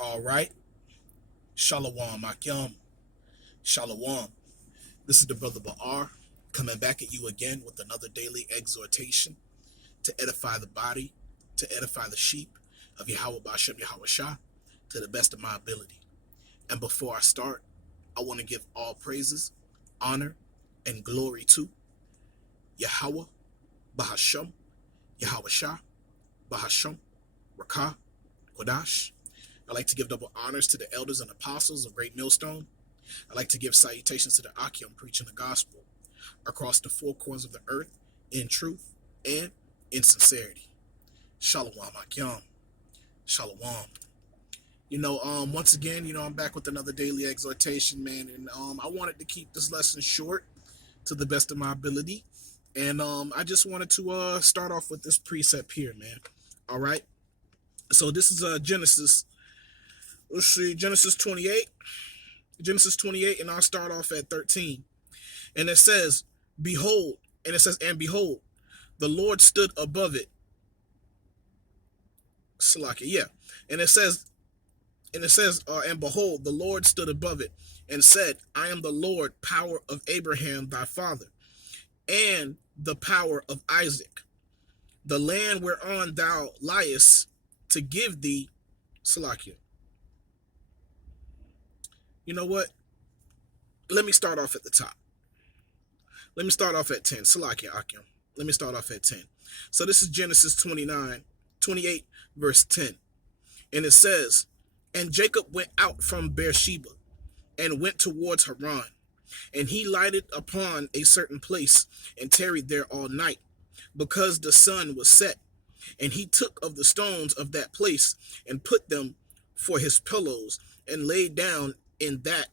All right. Shalom, Akim. Shalom. This is the brother Ba'ar coming back at you again with another daily exhortation to edify the body, to edify the sheep of Yahweh Bashem Yahweh Shah to the best of my ability. And before I start, I want to give all praises, honor, and glory to Yahweh Bahashem Yahweh Shah Bahashem Rakah Kodash. I'd like to give double honors to the elders and apostles of Great Millstone. I'd like to give salutations to the Akim preaching the gospel across the four corners of the earth in truth and in sincerity. Shalom, Akim. Shalom. Once again, I'm back with another daily exhortation, man, and I wanted to keep this lesson short to the best of my ability, and I just wanted to start off with this precept here, man. All right, so this is Genesis. Let's see, Genesis 28, and I'll start off at 13, and it says, "Behold," and it says, "And behold, the Lord stood above it." Salaki, yeah, and it says, "And behold, the Lord stood above it, and said, I am the Lord, power of Abraham thy father, and the power of Isaac, the land whereon thou liest, to give thee." Salakia. You know what? Let me start off at the top. Let me start off at 10. Salakia Akim. Let me start off at 10. So this is Genesis 28, verse 10. And it says, "And Jacob went out from Beersheba, and went towards Haran. And he lighted upon a certain place, and tarried there all night, because the sun was set. And he took of the stones of that place, and put them for his pillows, and laid down in that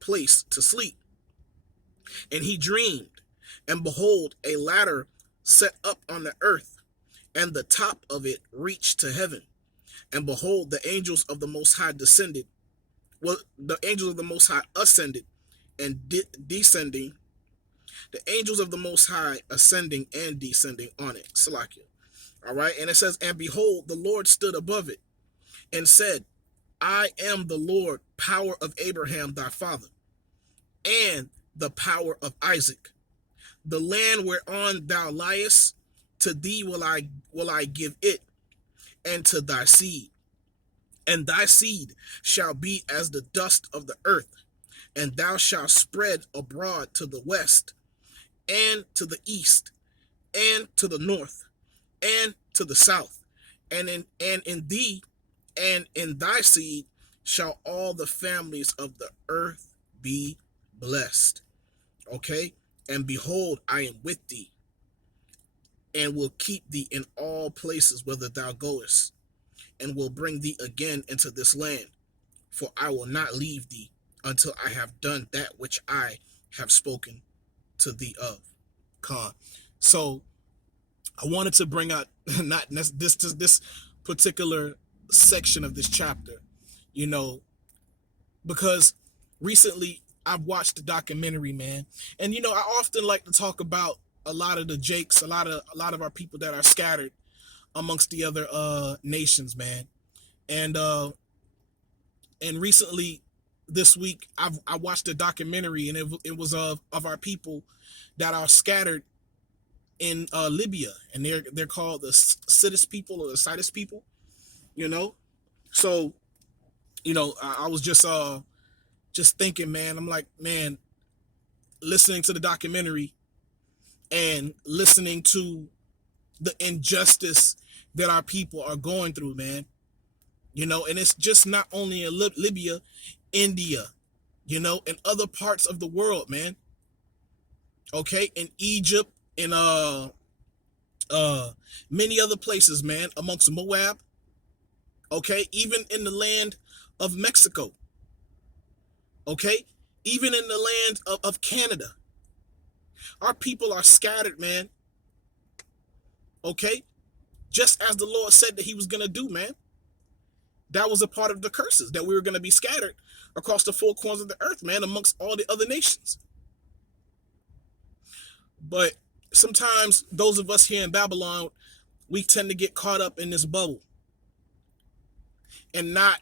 place to sleep. And he dreamed, and behold, a ladder set up on the earth, and the top of it reached to heaven. And behold, the angels of the Most High descended. Well, the angels of the Most High ascended and descending. The angels of the Most High ascending and descending on it." Salakia. All right. And it says, "And behold, the Lord stood above it, and said, I am the Lord, power of Abraham thy father, and the power of Isaac. The land whereon thou liest, to thee will I give it, and to thy seed. And thy seed shall be as the dust of the earth, and thou shalt spread abroad to the west, and to the east, and to the north, and to the south. And in thee and in thy seed shall all the families of the earth be blessed." Okay? "And behold, I am with thee, and will keep thee in all places whither thou goest, and will bring thee again into this land. For I will not leave thee until I have done that which I have spoken to thee of." Khan. So I wanted to bring out not this particular section of this chapter, because recently I've watched the documentary, man, and I often like to talk about a lot of the Jakes, a lot of our people that are scattered amongst the other nations, man, and recently this week I watched a documentary, and it was of our people that are scattered in Libya, and they're called the Sitis people or the Sitis people, So, I was just thinking, man. I'm like, man, listening to the documentary and listening to the injustice that our people are going through, man. And it's just not only in Libya, India, and other parts of the world, man. Okay, in Egypt, in many other places, man, amongst Moab. Okay, even in the land of Mexico. Okay, even in the land of Canada. Our people are scattered, man. Okay, just as the Lord said that he was going to do, man. That was a part of the curses, that we were going to be scattered across the four corners of the earth, man, amongst all the other nations. But sometimes those of us here in Babylon, we tend to get caught up in this bubble and not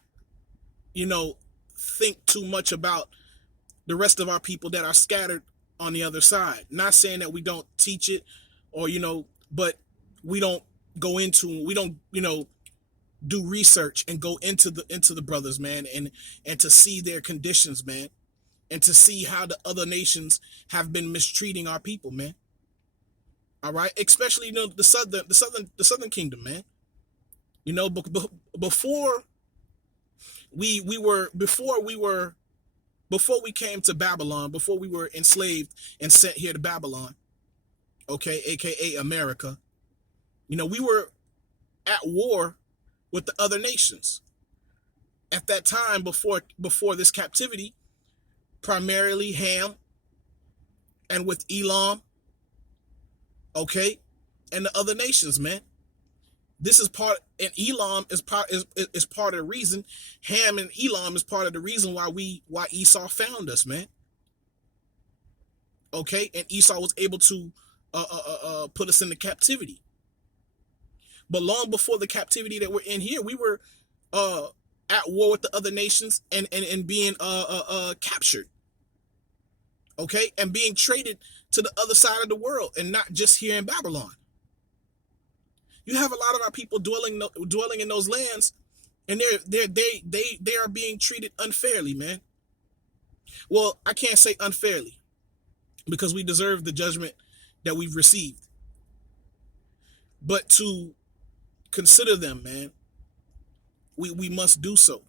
you know, think too much about the rest of our people that are scattered on the other side. Not saying that we don't teach it, or but we don't we don't do research and go into the brothers, man, and to see their conditions, man, and to see how the other nations have been mistreating our people, man. All right, especially the southern kingdom, man. Before before we came to Babylon, before we were enslaved and sent here to Babylon, okay, aka America, we were at war with the other nations. At that time, before this captivity, primarily Ham and with Elam, okay, and the other nations, man. This is part, and Elam is part of the reason. Ham and Elam is part of the reason why Esau found us, man. Okay, and Esau was able to put us into captivity. But long before the captivity that we're in here, we were at war with the other nations and being captured. Okay, and being traded to the other side of the world, and not just here in Babylon. You have a lot of our people dwelling in those lands, and they are being treated unfairly, man. Well, I can't say unfairly, because we deserve the judgment that we've received. But to consider them, man, we must do so.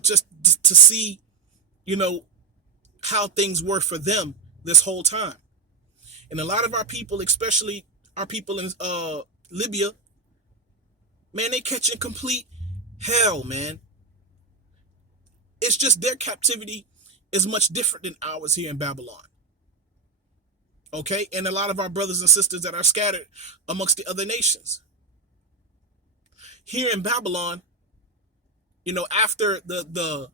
Just to see, how things were for them this whole time. And a lot of our people, especially our people in Libya, man, they catching complete hell, man. It's just their captivity is much different than ours here in Babylon. Okay, and a lot of our brothers and sisters that are scattered amongst the other nations. Here in Babylon, after the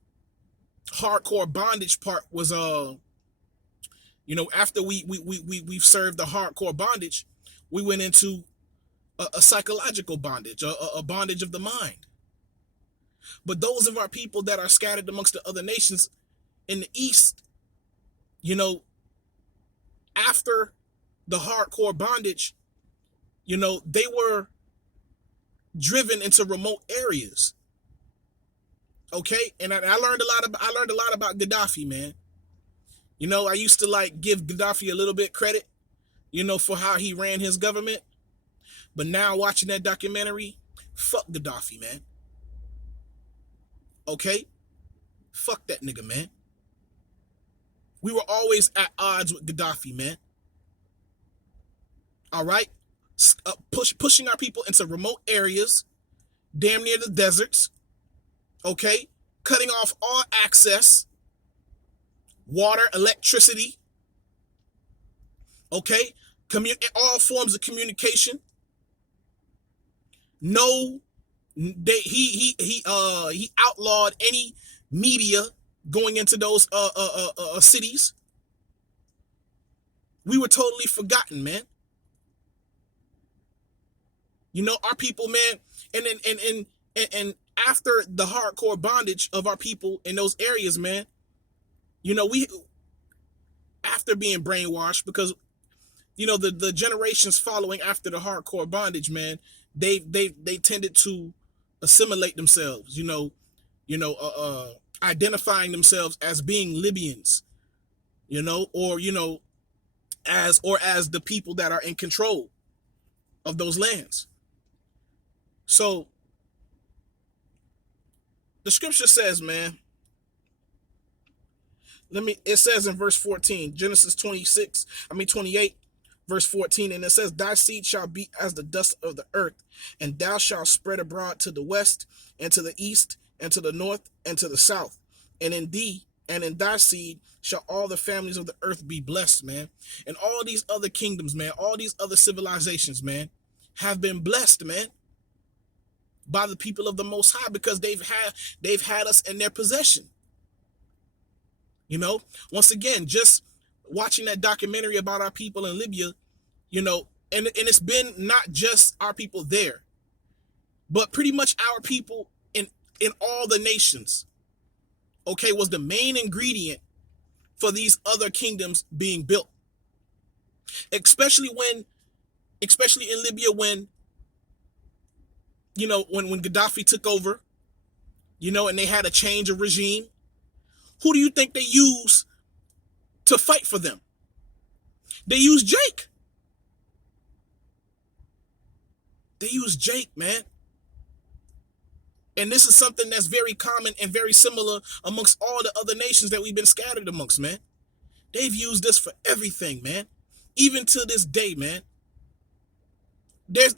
hardcore bondage part was after we've served the hardcore bondage, we went into a psychological bondage, a bondage of the mind. But those of our people that are scattered amongst the other nations in the East, after the hardcore bondage, they were driven into remote areas. Okay, and I learned a lot about Gaddafi, man. I used to give Gaddafi a little bit credit, for how he ran his government. But now watching that documentary, fuck Gaddafi, man. Okay, fuck that nigga, man. We were always at odds with Gaddafi, man. All right, pushing our people into remote areas, damn near the deserts. Okay, cutting off all access, water, electricity. Okay, all forms of communication. No, he outlawed any media going into those cities. We were totally forgotten, man. Our people, man, and after the hardcore bondage of our people in those areas, man, we, after being brainwashed, because the generations following after the hardcore bondage, man, they tended to assimilate themselves, identifying themselves as being Libyans, or as the people that are in control of those lands. So the scripture says, man, it says in verse 14, Genesis 28, verse 14, and it says, thy seed shall be as the dust of the earth, and thou shalt spread abroad to the west, and to the east, and to the north, and to the south. And in thee, and in thy seed, shall all the families of the earth be blessed, man. And all these other kingdoms, man, all these other civilizations, man, have been blessed, man, by the people of the Most High, because they've had us in their possession. Once again, just watching that documentary about our people in Libya, and it's been not just our people there, but pretty much our people in in all the nations, okay, was the main ingredient for these other kingdoms being built. Especially in Libya, when, when Gaddafi took over, and they had a change of regime. Who do you think they used to fight for them? They used Jake. They used Jake, man. And this is something that's very common and very similar amongst all the other nations that we've been scattered amongst, man. They've used this for everything, man. Even to this day, man. There's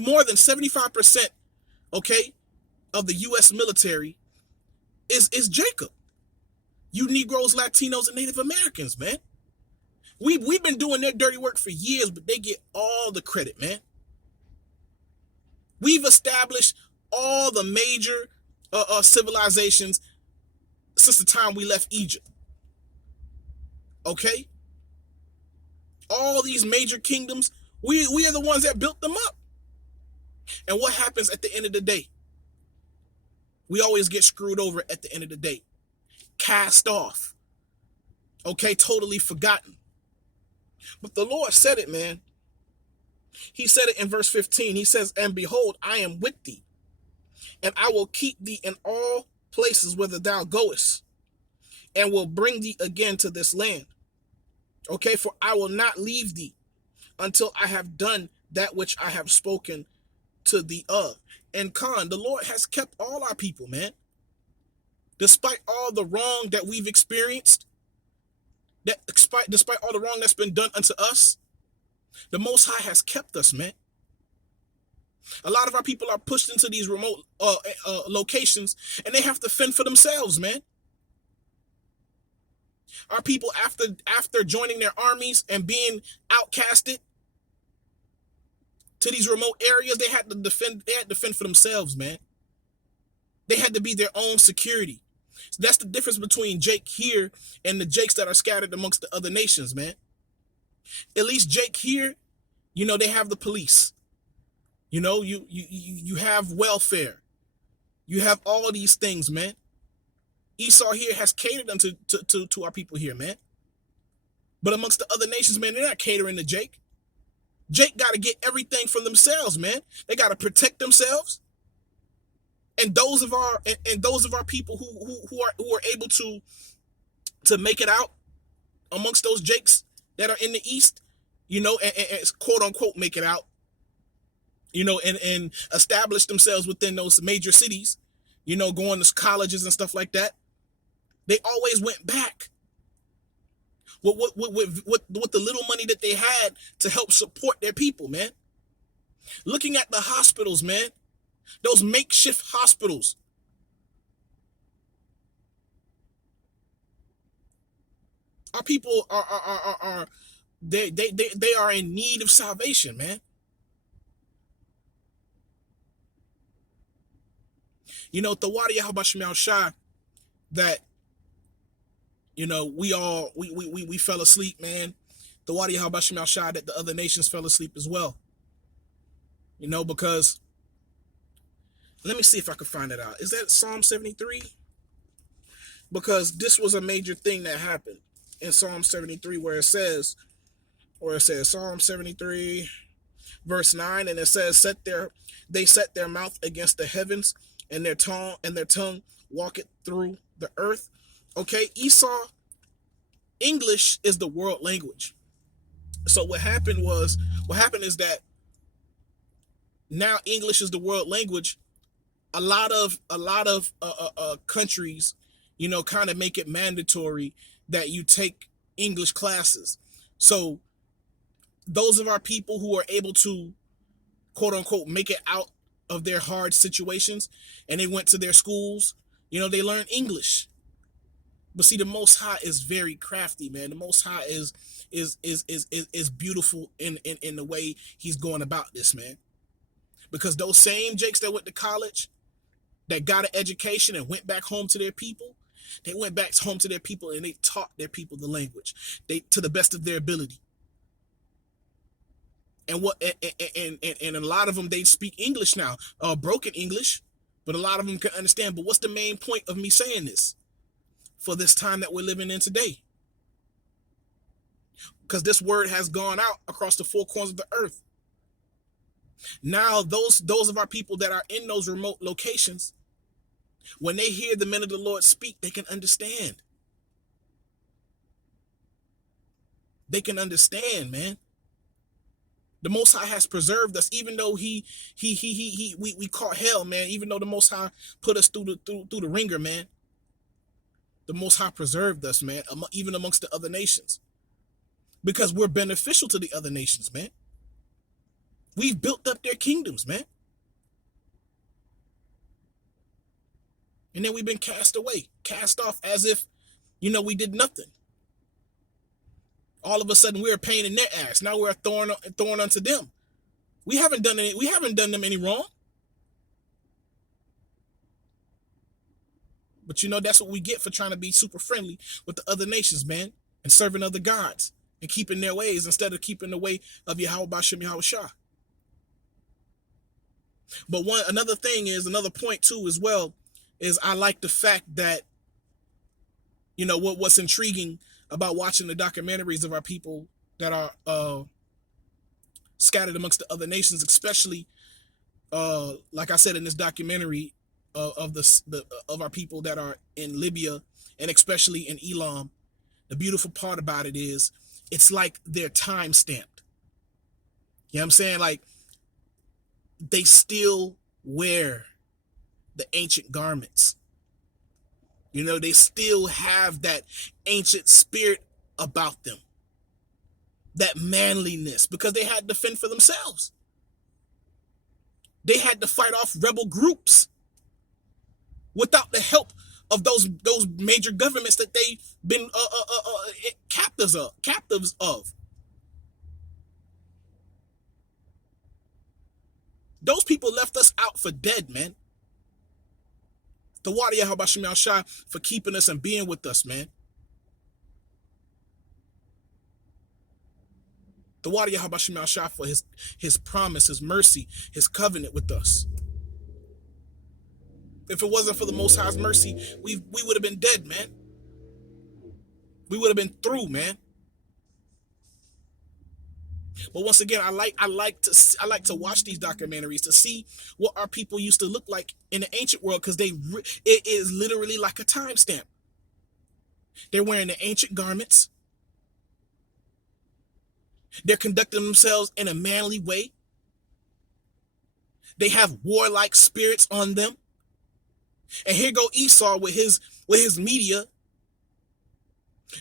more than 75%, okay, of the U.S. military is Jacob. You Negroes, Latinos, and Native Americans, man. We've been doing their dirty work for years, but they get all the credit, man. We've established all the major civilizations since the time we left Egypt. Okay? All these major kingdoms, we are the ones that built them up. And what happens at the end of the day? We always get screwed over at the end of the day. Cast off. Okay? Totally forgotten. But the Lord said it, man. He said it in verse 15. He says, "And behold, I am with thee, and I will keep thee in all places whither thou goest, and will bring thee again to this land. Okay, for I will not leave thee until I have done that which I have spoken to thee of." And Khan, the Lord has kept all our people, man. Despite all the wrong that we've experienced, despite all the wrong that's been done unto us, the Most High has kept us, man. A lot of our people are pushed into these remote locations, and they have to fend for themselves, man. Our people, after joining their armies and being outcasted to these remote areas, they had to defend for themselves, man. They had to be their own security. So that's the difference between Jake here and the Jakes that are scattered amongst the other nations, man. At least Jake here, they have the police. You have welfare. You have all these things, man. Esau here has catered them to our people here, man. But amongst the other nations, man, they're not catering to Jake. Jake got to get everything from themselves, man. They got to protect themselves. And those of our people who are able to make it out amongst those Jakes that are in the East, and quote unquote make it out, and establish themselves within those major cities, going to colleges and stuff like that. They always went back with the little money that they had to help support their people, man. Looking at the hospitals, man, those makeshift hospitals. Our people are they are in need of salvation, man. Thawadi Yahabashim Shah, that we fell asleep, man. Thawadi Yahabashim Shah, that the other nations fell asleep as well. Because let me see if I can find it out. Is that Psalm 73? Because this was a major thing that happened in Psalm 73, where it says Psalm 73 verse 9, and it says, they set their mouth against the heavens, and their tongue walketh through the earth. Okay, Esau, English is the world language. So what happened is that now English is the world language. A lot of countries, kind of make it mandatory that you take English classes. So those of our people who are able to, quote unquote, make it out of their hard situations, and they went to their schools, they learned English. But see, the Most High is very crafty, man. The Most High is beautiful in the way he's going about this, man. Because those same Jakes that went to college, that got an education and went back home to their people, they went back home to their people and they taught their people the language, to the best of their ability. And a lot of them, they speak English now, broken English, But a lot of them can understand. But what's the main point of me saying this for this time that we're living in today? Because this word has gone out across the four corners of the earth. Now, those of our people that are in those remote locations, when they hear the men of the Lord speak, they can understand. They can understand, man. The Most High has preserved us, even though we caught hell, man. Even though the Most High put us through the ringer, man. The Most High preserved us, man, even amongst the other nations, because we're beneficial to the other nations, man. We've built up their kingdoms, man. And then we've been cast away, cast off as if, we did nothing. All of a sudden we're a pain in their ass. Now we're a thorn unto them. We haven't done them any wrong. But that's what we get for trying to be super friendly with the other nations, man, and serving other gods and keeping their ways instead of keeping the way of Yahweh Bashem Yahweh Shah. But another point too as well is I like the fact that, what's intriguing about watching the documentaries of our people that are scattered amongst the other nations, especially like I said in this documentary of our people that are in Libya and especially in Elam. The beautiful part about it is it's like they're time stamped. You know what I'm saying? Like, they still wear the ancient garments. They still have that ancient spirit about them, that manliness, because they had to fend for themselves. They had to fight off rebel groups without the help of those major governments that they've been captives of. Those people left us out for dead, man. The water Yahweh Bashem Yahweh Shah for keeping us and being with us, man. The water Yahweh Bashem Yahweh Shah for his promise, his mercy, his covenant with us. If it wasn't for the Most High's mercy, we would have been dead, man. We would have been through, man. But once again, I like to watch these documentaries to see what our people used to look like in the ancient world, because it is literally like a timestamp. They're wearing the ancient garments. They're conducting themselves in a manly way. They have warlike spirits on them. And here go Esau with his media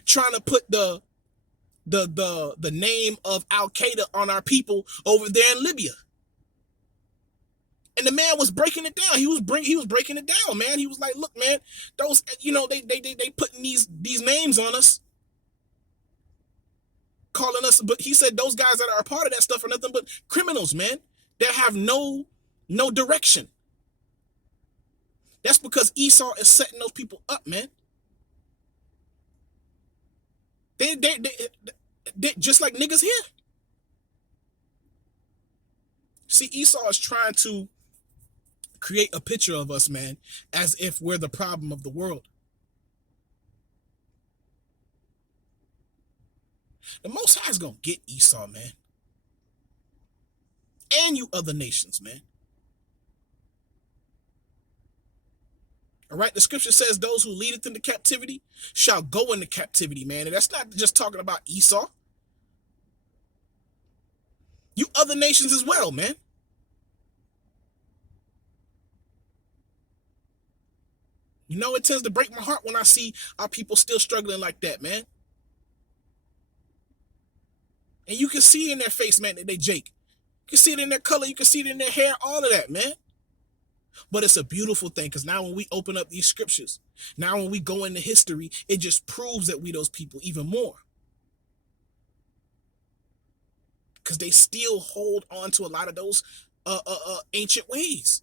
trying to put the name of Al-Qaeda on our people over there in Libya. And the man was breaking it down. He was breaking it down, man. He was like, look, man, those, they putting these names on us, calling us, but he said those guys that are a part of that stuff are nothing but criminals, man. They have no direction. That's because Esau is setting those people up, man. They just like niggas here. See, Esau is trying to create a picture of us, man, as if we're the problem of the world. The Most High is gonna get Esau, man. And you other nations, man. All right, the scripture says those who leadeth into captivity shall go into captivity, man. And that's not just talking about Esau. You other nations as well, man. It tends to break my heart when I see our people still struggling like that, man. And you can see in their face, man, that they Jake. You can see it in their color. You can see it in their hair, all of that, man. But it's a beautiful thing, because now when we open up these scriptures, now when we go into history, it just proves that we those people even more. Because they still hold on to a lot of those ancient ways.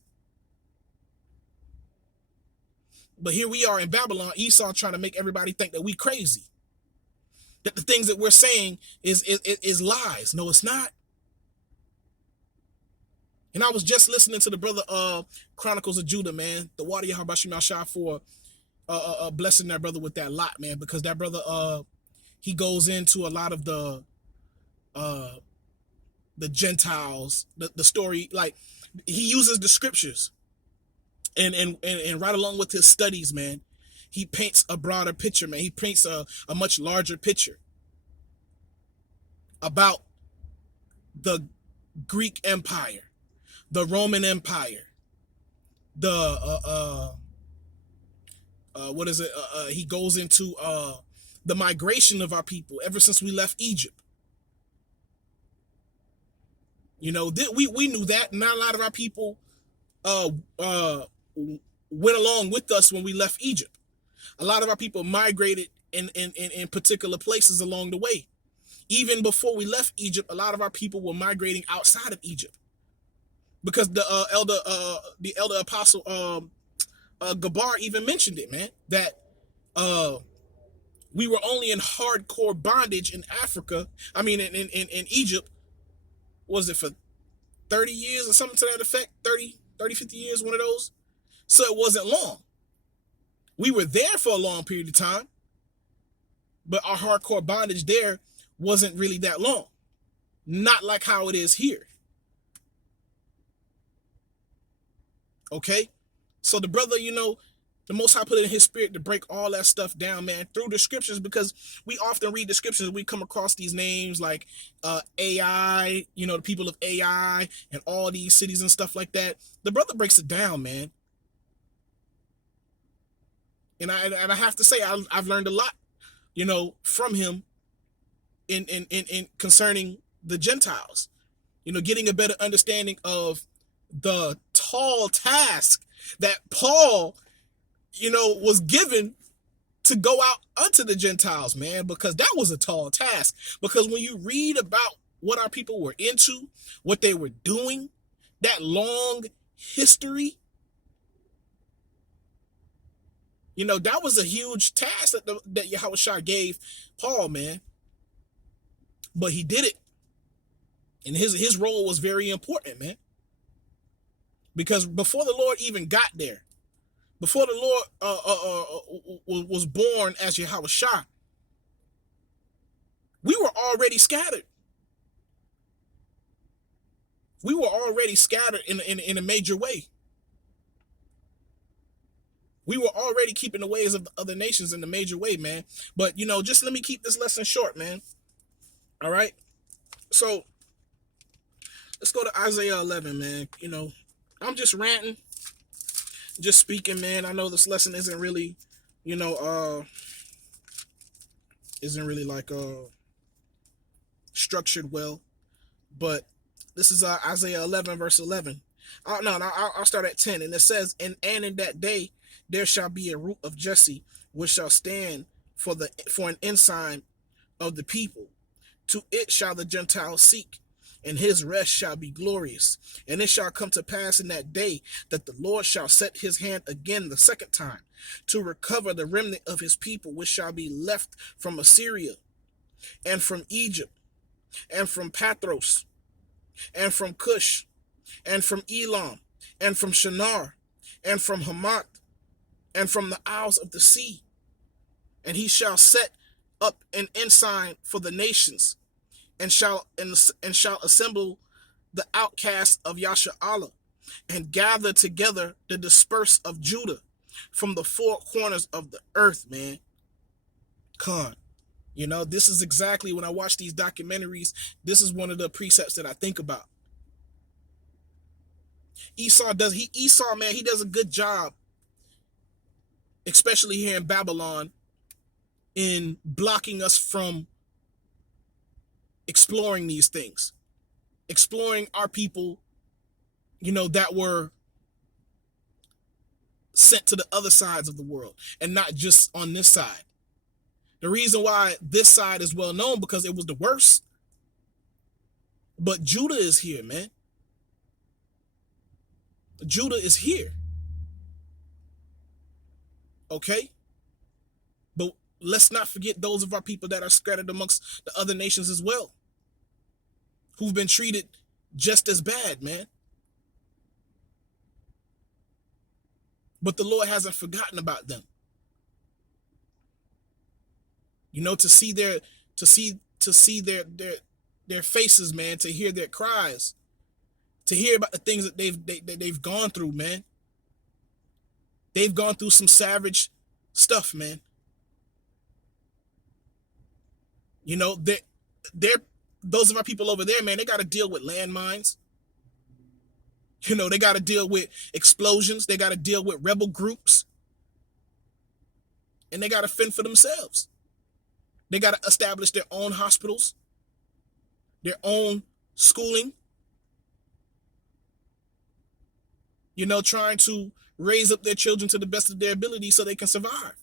But here we are in Babylon, Esau trying to make everybody think that we crazy. That the things that we're saying is lies. No, it's not. And I was just listening to the brother Chronicles of Judah, man, the water Yahabashim Shah for blessing that brother with that lot, man, because that brother he goes into a lot of uh the Gentiles, the story, like he uses the scriptures and right along with his studies, man, he paints a broader picture, man. He paints a much larger picture about the Greek Empire, the Roman Empire, the what is it? He goes into the migration of our people ever since we left Egypt. You know, we knew that. Not a lot of our people went along with us when we left Egypt. A lot of our people migrated in particular places along the way. Even before we left Egypt, a lot of our people were migrating outside of Egypt, because the elder apostle Gabar even mentioned it, man, that we were only in hardcore bondage in Africa. I mean, in Egypt, was it for 30 years or something to that effect? 30, 50 years, one of those. So it wasn't long. We were there for a long period of time, but our hardcore bondage there wasn't really that long. Not like how it is here. Okay? So the brother, you know, the Most High put it in his spirit to break all that stuff down, man, through the scriptures, because we often read the scriptures, we come across these names like AI, you know, the people of AI and all these cities and stuff like that. The brother breaks it down, man. And I have to say, I've learned a lot, you know, from him in concerning the Gentiles, you know, getting a better understanding of the tall task that Paul, you know, was given to go out unto the Gentiles, man, because that was a tall task. Because when you read about what our people were into, what they were doing, that long history, you know, that was a huge task that Yahushua gave Paul, man. But he did it. And his role was very important, man. Because before the Lord even got there, before the Lord was born as Yahushua, we were already scattered. We were already scattered in a major way. We were already keeping the ways of the other nations in a major way, man. But, you know, just let me keep this lesson short, man. All right? So, let's go to Isaiah 11, man. You know, I'm just ranting, just speaking, man. I know this lesson isn't really, you know, isn't really like structured well, but this is Isaiah 11, verse 11. I'll start at 10, and it says, and in that day there shall be a root of Jesse, which shall stand for an ensign of the people. To it shall the Gentiles seek, and his rest shall be glorious. And it shall come to pass in that day that the Lord shall set his hand again the second time to recover the remnant of his people, which shall be left from Assyria, and from Egypt, and from Pathros, and from Cush, and from Elam, and from Shinar, and from Hamath, and from the isles of the sea. And he shall set up an ensign for the nations, and shall assemble the outcasts of Yasha'Allah, and gather together the dispersed of Judah from the four corners of the earth, man. Khan. You know, this is exactly when I watch these documentaries, this is one of the precepts that I think about. Esau, man, he does a good job, especially here in Babylon, in blocking us from exploring these things, exploring our people, you know, that were sent to the other sides of the world and not just on this side. The reason why this side is well known because it was the worst. But Judah is here, man. Judah is here. Okay? But let's not forget those of our people that are scattered amongst the other nations as well, who've been treated just as bad, man. But the Lord hasn't forgotten about them. You know, to see their faces, man, to hear their cries, to hear about the things that they've gone through, man. They've gone through some savage stuff, man. You know, they're those of our people over there, man, they got to deal with landmines. You know, they got to deal with explosions. They got to deal with rebel groups. And they got to fend for themselves. They got to establish their own hospitals, their own schooling. You know, trying to raise up their children to the best of their ability so they can survive.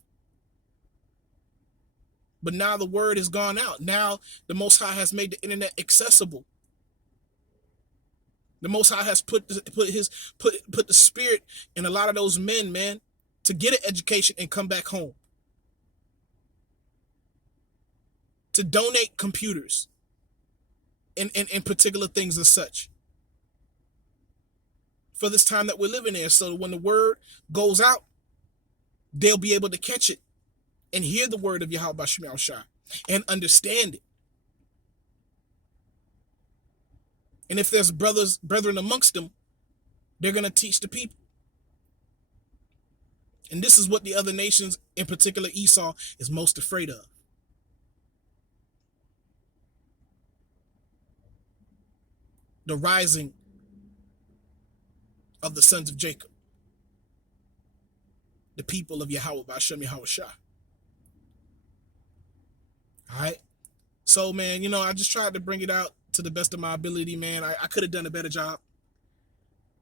But now the word has gone out. Now the Most High has made the internet accessible. The Most High has put the spirit in a lot of those men, man, to get an education and come back home. To donate computers and particular things and such. For this time that we're living in. So when the word goes out, they'll be able to catch it and hear the word of Yahweh B'Shem Yahushua and understand it. And if there's brethren amongst them, they're going to teach the people. And this is what the other nations, in particular Esau, is most afraid of. The rising of the sons of Jacob. The people of Yahweh B'Shem Yahushua. All right. So, man, you know, I just tried to bring it out to the best of my ability, man. I could have done a better job,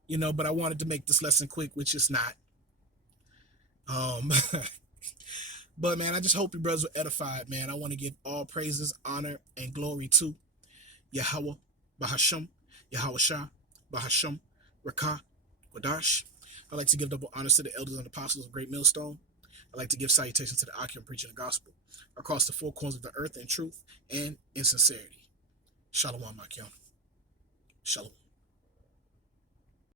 you know, but I wanted to make this lesson quick, which is not. But, man, I just hope you brothers were edified, man. I want to give all praises, honor, and glory to Yahweh B'Shem Yahushua B'Shem Rakah Quadash. I'd like to give double honors to the elders and apostles of Great Millstone. I'd like to give salutations to the Akim preaching the gospel across the four corners of the earth in truth and in sincerity. Shalom, Akim. Shalom.